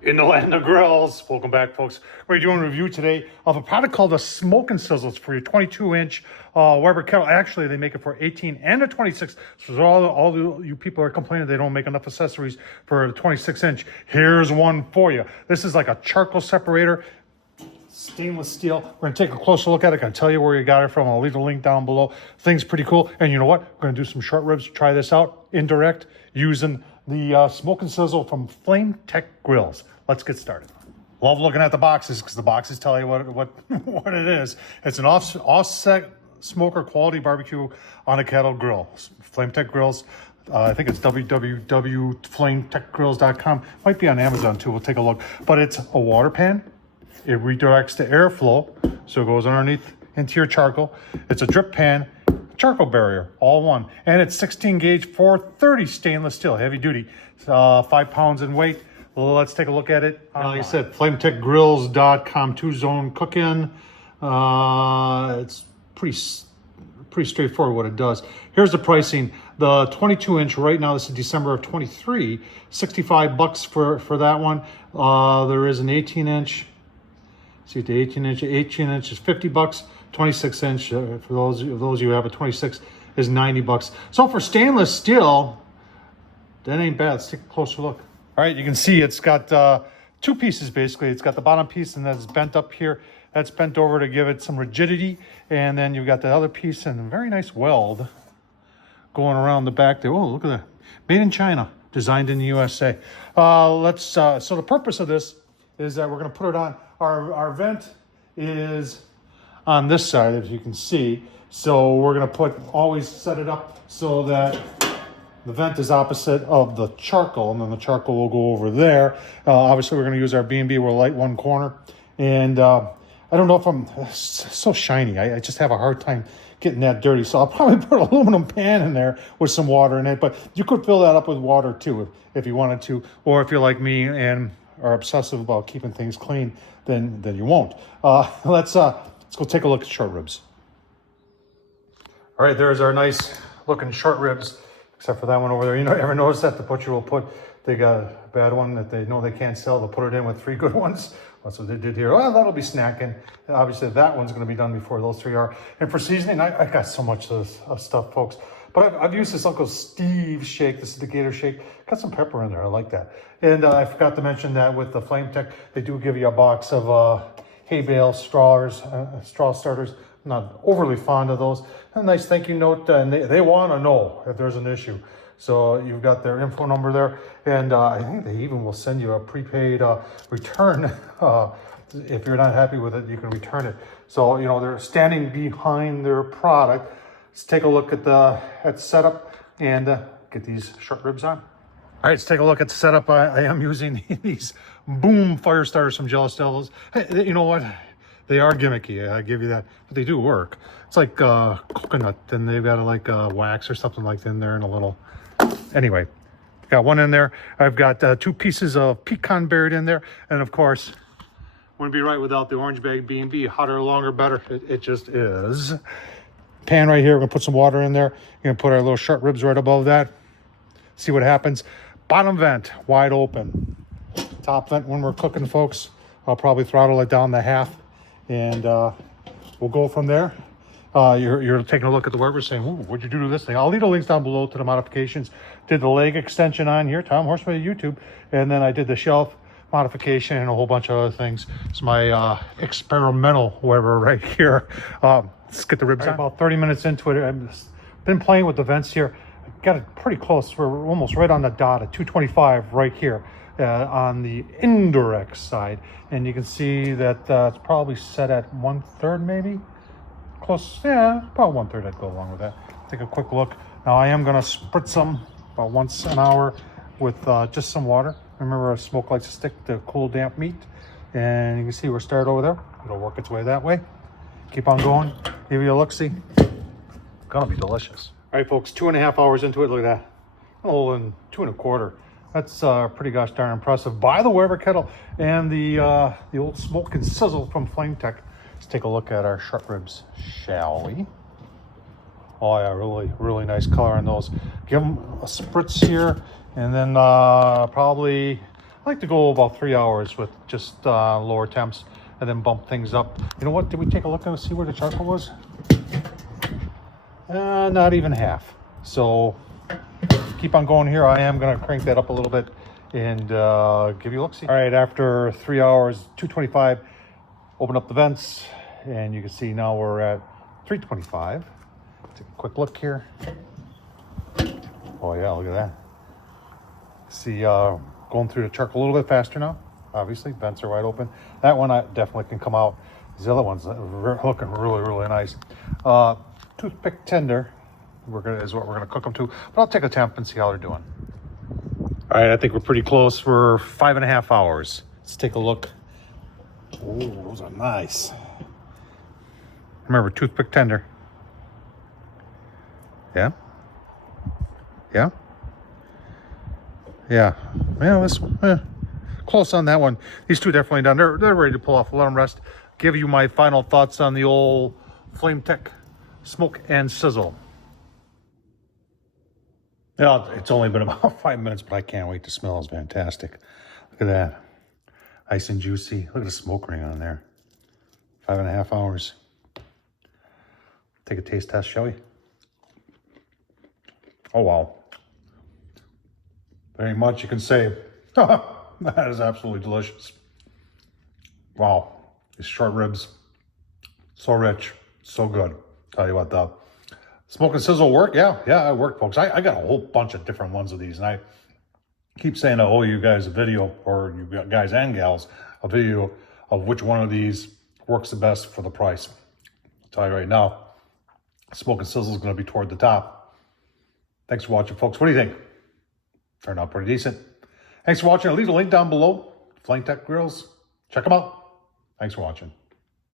In the land of grills. Welcome back, folks. We're doing a review today of a product called the Smoke and Sizzle. It's for your 22-inch Weber kettle. Actually, they make it for 18 and a 26. So all you people are complaining they don't make enough accessories for the 26-inch. Here's one for you. This is like a charcoal separator. Stainless steel. We're going to take a closer look at it. I'm going to tell you where you got it from. I'll leave the link down below. Thing's pretty cool. And you know what? We're going to do some short ribs. Try this out indirect using the Smoke and Sizzle from Flame Tech Grills. Let's get started. Love looking at the boxes because the boxes tell you what what it is. It's an offset smoker quality barbecue on a kettle grill. Flame Tech Grills. I think it's www.flametechgrills.com. Might be on Amazon too. We'll take a look. But it's a water pan. It redirects the airflow, so it goes underneath into your charcoal. It's a drip pan, charcoal barrier, all one. And it's 16 gauge 430 stainless steel, heavy duty, 5 pounds in weight. Well, let's take a look at it. Like I said, flametechgrills.com, 2-zone cook-in. It's pretty straightforward what it does. Here's the pricing. The 22-inch right now, this is December of 23, $65 for that one. There is an 18-inch. See the 18-inch. 18-inch is $50. 26-inch, for those who have a 26, is $90. So for stainless steel, that ain't bad. Let's take a closer look. All right, you can see it's got two pieces basically. It's got the bottom piece and that's bent up here. That's bent over to give it some rigidity. And then you've got the other piece and a very nice weld going around the back there. Oh, look at that. Made in China, designed in the USA. So the purpose of this is that we're gonna put it on. Our vent is on this side, as you can see. So we're gonna always set it up so that the vent is opposite of the charcoal, and then the charcoal will go over there. Obviously, we're gonna use our B&B. We'll light one corner. And I don't know if it's so shiny. I just have a hard time getting that dirty. So I'll probably put an aluminum pan in there with some water in it, but you could fill that up with water too if you wanted to, or if you're like me and are obsessive about keeping things clean, then you won't. Let's go take a look at short ribs. All right, there's our nice looking short ribs, except for that one over there. You know, ever notice that the butcher will they got a bad one that they know they can't sell, they'll put it in with 3 good ones. That's what they did here. Well, that'll be snacking. Obviously, that one's going to be done before those 3 are. And for seasoning, I got so much of stuff, folks. But I've used this Uncle Steve shake. This is the Gator shake. Got some pepper in there. I like that. And I forgot to mention that with the Flame Tech, they do give you a box of hay bale straw starters. I'm not overly fond of those. A nice thank you note. And they want to know if there's an issue. So you've got their info number there. And I think they even will send you a prepaid return. If you're not happy with it, you can return it. So, you know, they're standing behind their product. Let's take a look at the setup and get these short ribs on. All right, let's take a look at the setup. I am using these Boom fire starters from Jealous Devils. Hey, you know what? They are gimmicky, I give you that, but they do work. It's like coconut, and they've got like wax or something like that in there and a little. Anyway, got one in there. I've got 2 pieces of pecan buried in there, and of course, wouldn't be right without the orange bag B&B. Hotter, longer, better. It just is. Pan right here. We're gonna put some water in there. We're gonna put our little short ribs right above that. See what happens. Bottom vent wide open. Top vent when we're cooking, folks. I'll probably throttle it down to half, and we'll go from there. You're taking a look at the Weber saying, "Ooh, what'd you do to this thing?" I'll leave the links down below to the modifications. Did the leg extension on here, Tom Horsman YouTube, and then I did the shelf modification and a whole bunch of other things. It's my experimental Weber right here. Let's get the ribs on. About 30 minutes into it. I've been playing with the vents here. I got it pretty close. We're almost right on the dot at 225 right here on the indirect side. And you can see that it's probably set at 1/3 maybe. Close, yeah, about 1/3. I'd go along with that. Take a quick look. Now I am gonna spritz them about once an hour with just some water. Remember, smoke likes to stick to cool, damp meat. And you can see we're started over there. It'll work its way that way. Keep on going. Give you a look-see. Gonna be delicious. All right, folks, 2.5 hours into it. Look at that. Oh, and 2 1/4. That's pretty gosh darn impressive. By the Weber kettle and the old Smoke and Sizzle from Flame Tech. Let's take a look at our short ribs, shall we? Oh yeah, really nice color on those. Give them a spritz here, and then probably I like to go about 3 hours with just lower temps and then bump things up. You know what? Did we take a look and see where the charcoal was? Not even half. So keep on going here. I am going to crank that up a little bit and give you a look-see. All right, after 3 hours, 225, open up the vents, and you can see now we're at 325. Take a quick look here. Oh yeah, look at that. See, going through the charcoal a little bit faster now. Obviously, vents are wide open. That one I definitely can come out. These other ones are looking really, really nice. Toothpick tender is what we're gonna cook them to. But I'll take a temp and see how they're doing. All right, I think we're pretty close. We're 5.5 hours. Let's take a look. Oh, those are nice. Remember, toothpick tender. Yeah. Yeah. Yeah. Yeah, this close on that one. These two definitely done. They're ready to pull off. Let them rest. Give you my final thoughts on the old Flame Tech Smoke and Sizzle. Yeah, it's only been about 5 minutes, but I can't wait to smell. It's fantastic. Look at that. Nice and juicy. Look at the smoke ring on there. 5.5 hours. Take a taste test, shall we? Oh, wow. Very much you can say. That is absolutely delicious. Wow. These short ribs, so rich, so good. Tell you what, the Smoke and Sizzle work? Yeah, it worked, folks. I got a whole bunch of different ones of these, and I keep saying, oh, you guys a video, or you guys and gals, a video of which one of these works the best for the price. I'll tell you right now, Smoke and Sizzle is going to be toward the top. Thanks for watching, folks. What do you think? Turned out pretty decent. Thanks for watching. I'll leave a link down below. Flame Tech Grills. Check them out. Thanks for watching.